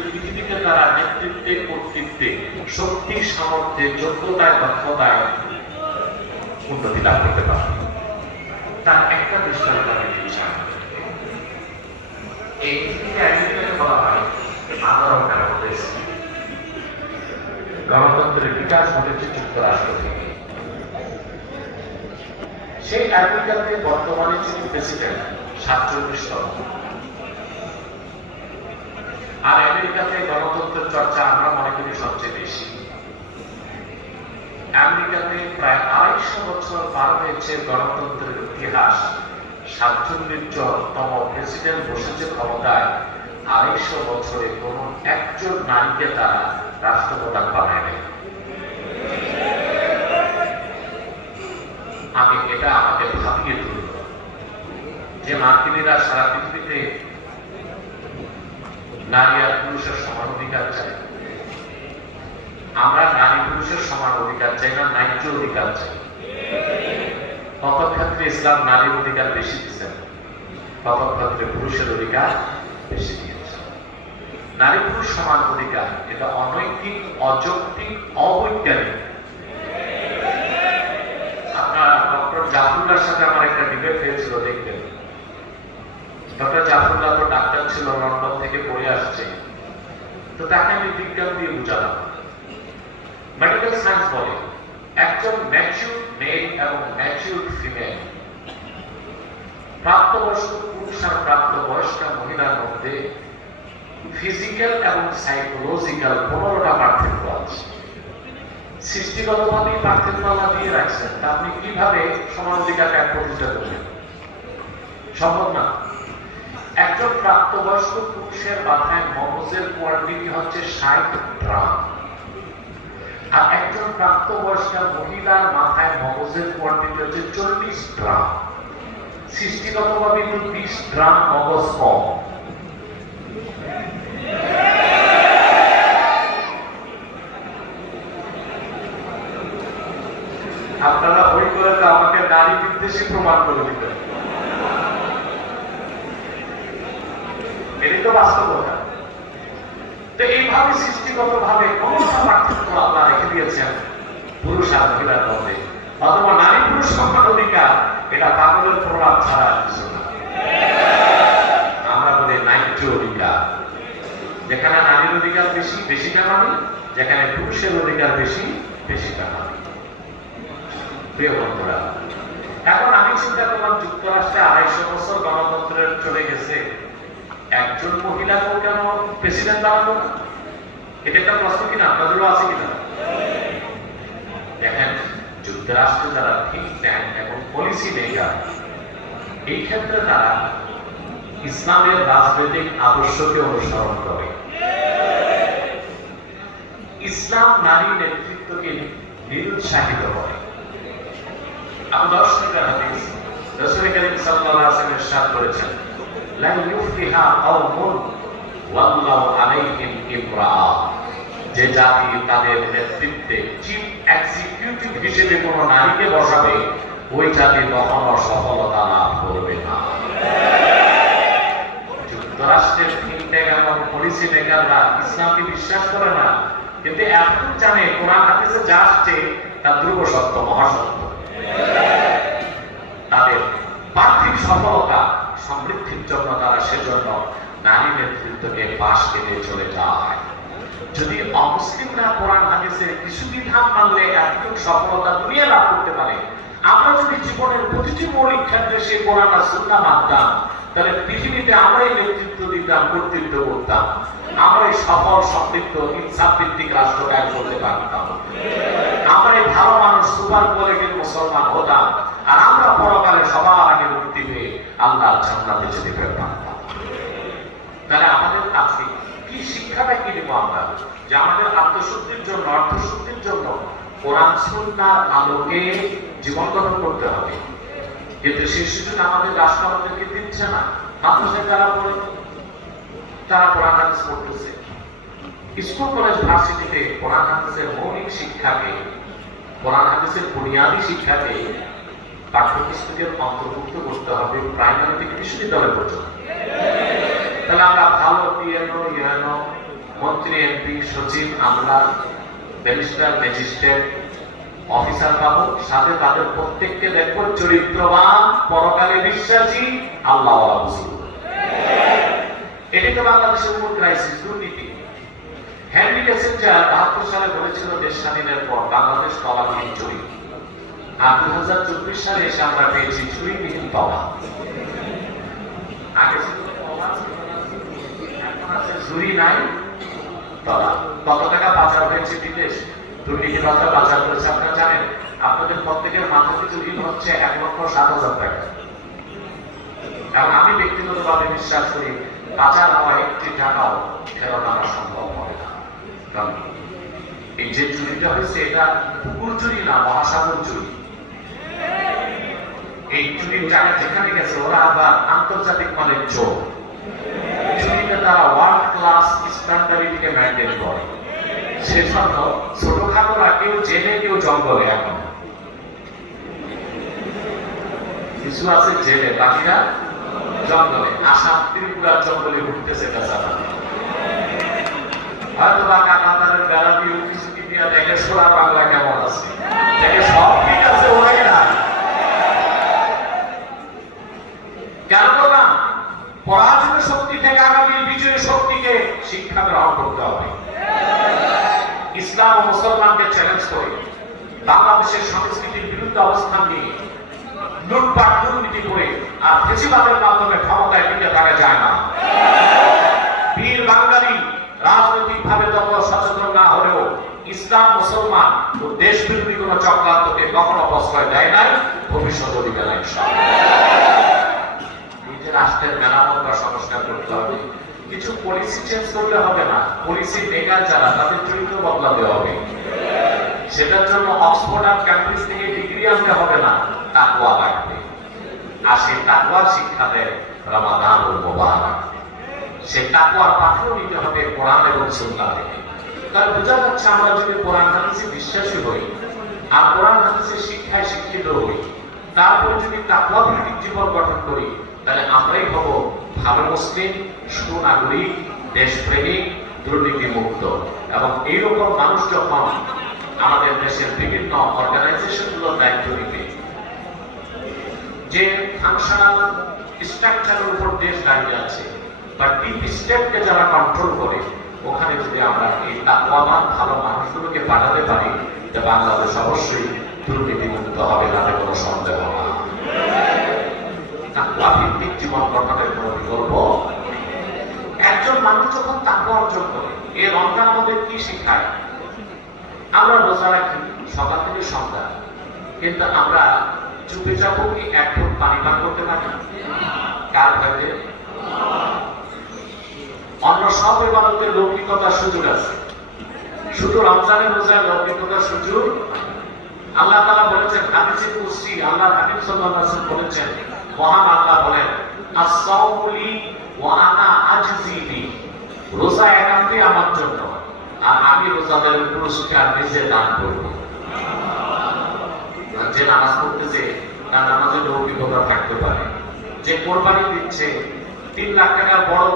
পৃথিবীতে তারা নেতৃত্বে, কর্তৃত্বে শক্তি সামর্থ্যে, যোগ্যতায় দক্ষতায় উন্নতি লাভ করতে পারে। তার একটা দৃষ্টান্ত আমি। এই গণতন্ত্রের বিকাশ ঘটেছে যুক্তরাষ্ট্র থেকে। সেই আমেরিকাতে বর্তমানে যিনি প্রেসিডেন্ট, সাতচল্লিশতম। আর আমেরিকাতে গণতন্ত্রের চর্চা আমরা মনে করি সবচেয়ে বেশি। আমেরিকাতে প্রায় আড়াইশো বছর পার হয়েছে গণতন্ত্রের ইতিহাস। সাতচল্লিশতম প্রেসিডেন্ট বসেছে ক্ষমতায়, আড়াইশো বছরে কোন একজন নারীকে তারা রাষ্ট্রপ্রধান বানায় আমি এটা আমাকে ভাবিয়ে তুলব যে মার্কিনীরা সারা পৃথিবীতে নারী আর পুরুষের সমান অধিকার চাই। আমরা নারী পুরুষের সমান অধিকার চাই না ন্যায্য অধিকার চাই। কত ক্ষেত্রে ইসলাম নারীর অধিকার বেশি দিচ্ছেন কত ক্ষেত্রে পুরুষের অধিকার বেশি দিয়েছে। নারী পুরুষ সমান অধিকার, এটা অনৈতিক, অযৌক্তিক, অবৈজ্ঞানিক। আপনার ডক্টর জাফরুল্লাহর সাথে আমার একটা ডিবেট হয়েছিল, দেখবেন। ডক্টর জাফরুল্লাহ তো ডাক্তার ছিল, লন্ডন থেকে পড়ে আসছে। তো তাকে আমি বিজ্ঞান দিয়ে বুঝালাম। মেডিকেল সায়েন্স বলে, একজন ম্যাচিউর মেল এবং ম্যাচিউর ফিমেল প্রাপ্তবয়স্ক পুরুষ আর প্রাপ্তবয়স্ক মহিলার মধ্যে ফিজিক্যাল এবং সাইকোলজিক্যাল পনেরোটা পার্থক্য আছে? সৃষ্টিগতভাবেই পার্থক্য দিয়ে রাখছেন। তা আপনি কীভাবে সমান অধিকার প্রতিষ্ঠা করবেন সম্ভব না। একজন প্রাপ্তবয়স্ক পুরুষের মাথায় মগজের কোয়ান্টিটি হচ্ছে ষাট গ্রাম। আর একজন প্রাপ্তবয়স্ক মহিলার মাথায় মগজের কোয়ান্টিটি হচ্ছে চল্লিশ গ্রাম। সৃষ্টিগতভাবে কিন্তু বিশ গ্রাম মগজ কম। আপনারা ওই করে আমাকে নারী বিদ্বেষী প্রমাণ করে দিবেন। এটাই তো বাস্তবতা তো এইভাবে সৃষ্টিগত ভাবে কোনটা পার্থক্য আল্লাহ রেখে দিয়েছেন পুরুষ আর মহিলার মধ্যে। অথবা নারী পুরুষ সমান অধিকার, এটা পাগলের প্রভাব ছাড়া কিছু আমরা বলি ন্যায্য অধিকার। যেখানে নারীর অধিকার বেশি বেশি টাকানি যেখানে পুরুষের অধিকার বেশি বেশি টাকানি প্রিয় বন্ধুরা, এখন আমি চিন্তা করলাম যুক্তরাষ্ট্রে আড়াইশো বছর গণতন্ত্রের চলে গেছে। একজন মহিলাকেও কেন প্রেসিডেন্ট বানাবো না? এটা একটা প্রশ্ন কিনা? আপনাদেরও আছে কিনা? দেখেন, যুক্তরাষ্ট্রে যারা থিঙ্ক ট্যাঙ্ক এবং পলিসি মেকার, এই ক্ষেত্রে তারা ইসলামের রাজনৈতিক আদর্শকে অনুসরণ করে। ইসলাম নারী নেতৃত্বকে নিরুৎসাহিত করে। আবু দর্শকের হাদিস। রসুল করিম আলাইহি ওয়াসাল্লাম করেছেন লা ইউফলিহা কওমুন ওয়াল্লাহু আলাইহিম ইমরাআ যে জাতি তাদের নেতৃত্বে চিফ এক্সিকিউটিভ হিসেবে কোনো নারীকে বসাবে, ওই জাতি কখনো সফলতা লাভ করবে না। যুক্তরাষ্ট্রের থিঙ্কট্যাঙ্ক এবং পলিসি মেকাররা ইসলামকে বিশ্বাস করে না, কিন্তু এতটুকু জানে, কোরআন হাদিসে যা আসছে, তা ধ্রুব সত্য, মহাসত্য। তাদের পার্থিব সফলতা সমৃদ্ধির জন্য তারা সেজন্য নারী নেতৃত্বকে পাশ কেটে চলে যায়। যদি অমুসলিমরা কোরআন হাদিসের কিছু বিধান মানলে এতটুকু সফলতা দুনিয়া লাভ করতে পারে, আমরা যদি জীবনের প্রতিটি মৌলিক ক্ষেত্রে সে কোরআন আর সুন্নাহ মানতাম, তাহলে পৃথিবীতে আমরাই নেতৃত্ব দিতাম, কর্তৃত্ব করতাম। আমরাই সফল, সমৃদ্ধ, ইনসাফ ভিত্তিক রাষ্ট্র কায়েম করতে পারতাম। আমরাই ভালো মানুষ সুপার কোয়ালিটির মুসলমান হতাম আর আমরা পরকালে সবার আগে মুক্তি পেয়ে আল্লাহর জান্নাতে যেতে পারতাম তাহলে আমাদের কাছে কি শিক্ষাটা কি নেব আমরা? যে আমাদের আত্মশুদ্ধির জন্য, অর্থশুদ্ধির জন্য কোরআন সুন্নাহর আলোকে জীবন গঠন করতে হবে। কিন্তু সেই সুযোগ আমাদের রাষ্ট্র আমাদেরকে দিচ্ছে না। মাদ্রাসায় তারা পড়ে তারা কোরআন, হাদিস পড়তেছে। স্কুল কলেজ ভার্সিটিতে কোরআন হাদিসের মৌলিক শিক্ষাকে, কোরআন হাদিসের বুনিয়াদী শিক্ষাকে পাঠ্যপুস্তকের অন্তর্ভুক্ত করতে হবে প্রাইমারি থেকে বিশ্ববিদ্যালয় পর্যন্ত। তাহলে আমরা ভালো পিয়ানো ইয়ানো মন্ত্রী এমপি সচিব আমলা ব্যারিস্টার, ম্যাজিস্ট্রেট, অফিসার পাবো সাথে তাদের প্রত্যেককে দেখব চরিত্রবান, পরকালে বিশ্বাসী আল্লাহ এটি তো বাংলাদেশের মূল ক্রাইসিস দুর্নীতি। হেনরি মেসেঞ্জার বাহাত্তর সালে বলেছিল দেশ স্বাধীনের পর বাংলাদেশ তলাবিহীন চুরি। আর দুই হাজার চব্বিশ সালে এসে আমরা পেয়েছি চুরিবিহীন আগে তলা, আছে চুরি নাই তলা। কত টাকা পাচার হয়েছে বিদেশ? দুর্নীতি মাত্রা পাচার করেছে আপনারা জানেন। আপনাদের প্রত্যেকের মাথা পিছু ঋণ হচ্ছে এক লক্ষ সাত হাজার টাকা। এবং আমি ব্যক্তিগতভাবে বিশ্বাস করি পাচার হওয়া একটি টাকাও ফেরত আনা সম্ভব হবে না। কারণ এই যে চুরিটা হয়েছে, এটা পুকুর চুরি না, মহাসাগর চুরি। এই চুরির যেখানে গেছে, ওরা আবার আন্তর্জাতিক মানের চোর। চুরিতে তারা ওয়ার্ল্ড ক্লাস মেনটেন করে। সেজন্য ছোটখাটোরা কেউ জেলে, কেউ জঙ্গলে এখন। কিছু আছে জেলে, বাকিরা জঙ্গলে। আসাম, ত্রিপুরার জঙ্গলে ঘুরতেছে বেচারা। হয়তো বা কাকাতারের বেড়া দিয়ে কিছু কি দেখে সোরা বাংলা কেমন আছে? দেখে সব ঠিক আছে, ওরাই না। কেন বললাম পরাজয় শক্তি থেকে আগামী বিজয় শক্তিকে শিক্ষা গ্রহণ করতে হবে। ইসলাম ও মুসলমানকে চ্যালেঞ্জ করে বাংলাদেশের সংস্কৃতির বিরুদ্ধে অবস্থান নিয়ে লুটপাট, দুর্নীতি করে আর ফেসিবাদের মাধ্যমে ক্ষমতায় টিকে থাকা যায় না। বীর বাঙালি রাজনৈতিক ভাবে তত সচেতন না হলেও ইসলাম মুসলমান ও দেশ বিরোধী কোন চক্রান্তকে কখনো প্রশ্রয় দেয় নাই, ভবিষ্যৎ অধিকার নিজের রাষ্ট্রের মেরামত বা সংস্কার করতে হবে, কিছু পলিসি চেঞ্জ করলে হবে না। পলিসি মেকার যারা, তাদের চরিত্র বদলাতে হবে। সেটার জন্য অক্সফোর্ড আর ক্যাম্পাস থেকে ডিগ্রি আনতে হবে না, তাকওয়া লাগবে। আর সেই তাকওয়ার শিক্ষা দেয় রমাদান ও মোবারক। সে তাকওয়ার পাঠও নিতে হবে কোরআন এবং সুন্নাহ থেকে তার বোঝা যাচ্ছে আমরা যদি কোরআন হাদিসে বিশ্বাসী হই, আর কোরআন হাদিসের শিক্ষায় শিক্ষিত হই, তারপর যদি তাকওয়া ভিত্তিক জীবন গঠন করি, তাহলে আমরাই হব ভালো মুসলিম, সুনাগরিক, দেশপ্রেমিক দুর্নীতি মুক্ত এবং এইরকম মানুষ যখন আমাদের দেশের বিভিন্ন অর্গানাইজেশন অর্গানাইজেশনগুলোর দায়িত্ব নিবে, যে ফাংশনাল স্ট্রাকচারের উপর দেশ দাঁড়িয়ে আছে বা ডিপ স্টেটকে যারা কন্ট্রোল করে, ওখানে যদি আমরা এই তাকওয়াবান ভালো মানুষগুলোকে পাঠাতে পারি যে বাংলাদেশ অবশ্যই দুর্নীতি মুক্ত হবে, তাতে কোনো সন্দেহ না। তাকওয়া জীবন গঠনের কোনো বিকল্প? একজন মানুষ যখন তাকওয়া অর্জন করে এই রমজান আমাদের কি শিখায় আমরা রোজা রাখি, সকাল থেকে সন্ধ্যা। কিন্তু আমরা চুপে চাপো কি এক পানি পান করতে পারি কার ভয়তে অন্য সব এবাদতের লৌকিকতার সুযোগ আছে। শুধু রমজানের রোজার লৌকিকতার সুযোগ? আল্লাহ তাআলা বলেছেন, হাদিসে কুদসি আল্লাহ হাবিব সাল্লাল্লাহু বলেছেন, মহান আল্লাহ বলেন রোজা একান্তই আমার জন্য। আর আমি রোজাদারের পুরস্কার নিজে দান করব। যে নামাজ পড়তেছে, তার নামাজের অভিজ্ঞতা থাকতে পারে। যে কোরবানি দিচ্ছে, তিন লাখ টাকার বড়